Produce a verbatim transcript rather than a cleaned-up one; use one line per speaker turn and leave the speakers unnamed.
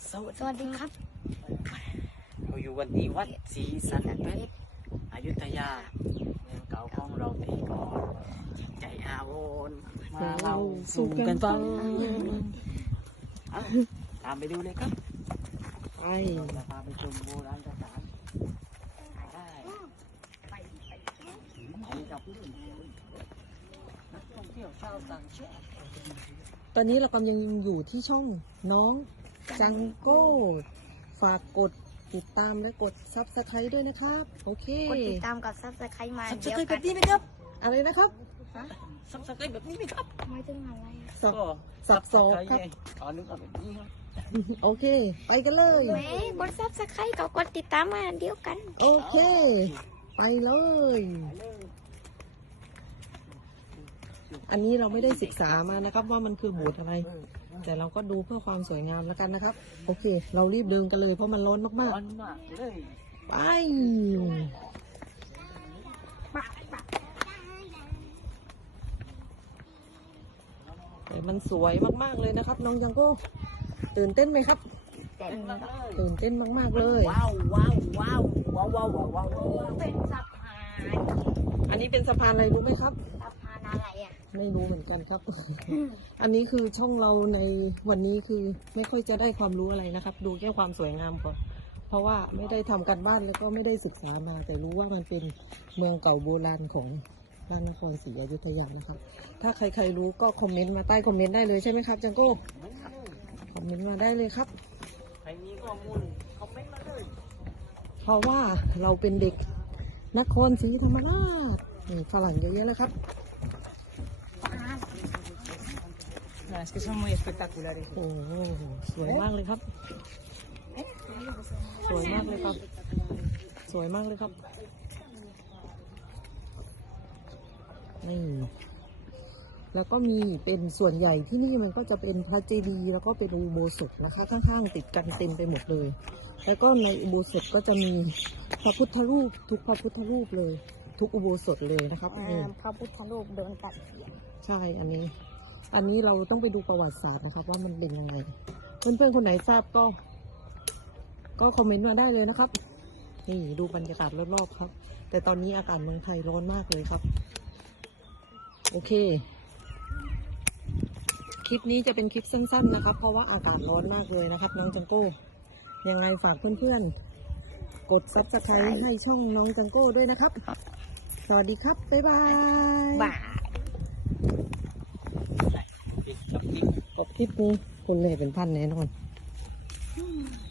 สวัส
สวัสดีครับ
เราอยู่กันที่วัดศรีสันเพชรอยุธยาเมืองเก่าของเราที่ก่อนใจอาโอนมาเราสู่กันฟังเอาตามไปดูเลยครับ
ไป
เราจะพาไปชมโบราณสถานได้ไปกับนักท่องเที่ยวชาวต่างชาติ
ตอนนี้เรากำลังอยู่ที่ช่องน้องจังโก้ฝากกดติดตามและกดซับสไครต์ด้วยนะครับโอเค
กดติดตามกับซับสไครต์มา
สับส
เดี๋ยว
ไครต์แบ
กัน
บนี้ไหมครับ
อะไรนะครับ
ฮะ
สับสไครต์แบบนี้ไหมครับ
ไม่ถึงอะไรอะ
สับ
ก็
สับสอกครับ
อ๋อนึกว่าแบบนี้ครับ
โอเค ไปกันเลย
แหม่กดซับสไครต์กับกดติดตามมาเดียวกัน
โอเค ไปเลย อันนี้เราไม่ได้ศึกษามานะครับว่ามันคือโบสถ์อะไร แต่เราก็ดูเพื่อความสวยงามแล้วกันนะครับ โอเค เรารีบเดินกันเลยเพราะมันร้อนมาก
ร้อนมากเลย
ๆ ไป แต่มันสวยมากๆเลยนะครับ น้องจังโก้ตื่นเต้นไหมครับ
แต่
เต็มมากเลย
ตื่นเต้นมากๆเลย
ว้าวว้าวว้าวว้าวว้าวว้าวว้าวว้าว
เป็นสะพาน
อันนี้เป็นสะพานอะไรรู้ไหมครับ
สะพานอะไรอ่ะ
ไม่รู้เหมือนกันครับ อันนี้คือช่องเราในวันนี้คือไม่ค่อยจะได้ความรู้อะไรนะครับ ดูแค่ความสวยงามก่อนเพราะว่าไม่ได้ทำการบ้านแล้วก็ไม่ได้ศึกษามา แต่รู้ว่ามันเป็นเมืองเก่าโบราณของพระนครศรีอยุธยานะครับ ถ้าใครๆรู้ก็คอมเมนต์มาใต้คอมเมนต์ได้เลยใช่ไหมครับจังโก้คอมเมนต์มาได้เลยครับ
ใครมีข้อมูลคอมเมนต์มาเลย
เพราะว่าเราเป็นเด็กนครศรีธรรมราชนี่ฝรั่งเยอะแยะเลยครับ
Es que son muy espectaculares
โอ้โหสวยมากเลยครับ สวยมากเลยครับ สวยมากเลยครับ นี่ แล้วก็มีเป็นส่วนใหญ่ที่นี่มันก็จะเป็นพระเจดีย์แล้วก็เป็นอุโบสถนะคะ ข้างๆติดกันเต็มไปหมดเลย แล้วก็ในอุโบสถก็จะมีพระพุทธรูปทุกพระพุทธรูปเลย ทุกอุโบสถเลยนะครับนี่
พระพุทธรูปโดนตัดเสียง
ใช่ อันนี้ อันนี้เราต้องไปดูประวัติศาสตร์นะครับ ว่ามันเป็นยังไง เพื่อนๆคนไหนทราบก็ ก็คอมเมนต์มาได้เลยนะครับ นี่ดูบรรยากาศรอบๆครับ แต่ตอนนี้อากาศเมืองไทยร้อนมากเลยครับ โอเค คลิปนี้จะเป็นคลิปสั้นๆนะครับ เพราะว่าอากาศร้อนมากเลยนะครับ น้องจังโก้ ยังไงฝากเพื่อนๆ กดซับสไครต์ให้ช่องน้องจังโก้ด้วยนะครับ สวัสดีครับ บ๊ายบาย
บ่า
ปิดกับปิด
จบคลิปนี้คุณเลยเป็นพันแน่นอน